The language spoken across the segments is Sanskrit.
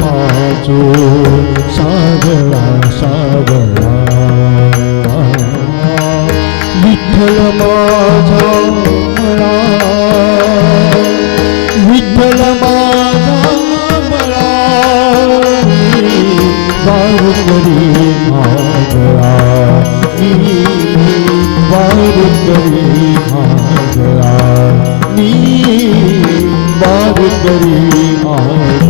पाचो सावळा सावळा. विठ्ठल माझा मळा विठ्ठल माझा मळा वारू करी भागळा वारू करी भागळा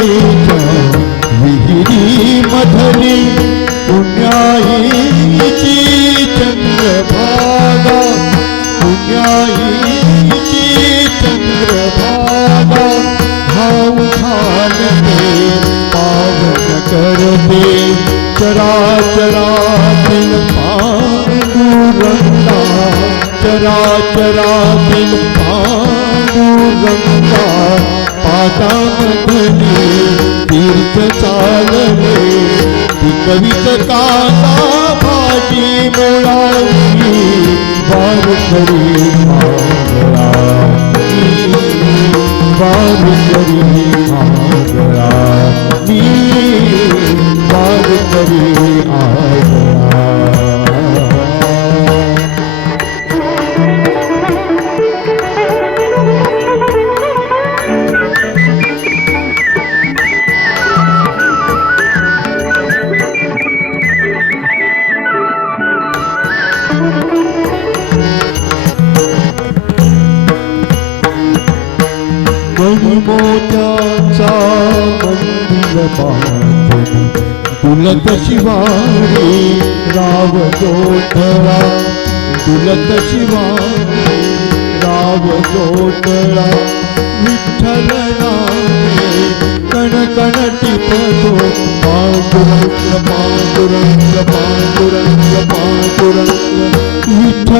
समानतेच्या विहिरी मधली पुण्याईची चंद्रभागा पुण्याईची चंद्रभागा भाव घालते पावन करते चराचरातील पांडुरंगा। चराचरातील पांडुरंगा आता मधले तीर्थ चालले कवित काता फाटी मिळाली बारकरी बारकरी मोत्याचा मंदिर बांधली दुलत शिवारी राव जोतळा दुलत शिवारी राव जोतळा विठ्ठल रामे कण कण टिपतो पांडुरंग पांडुरंग पांडुरंग पांडुरंग विठ्ठल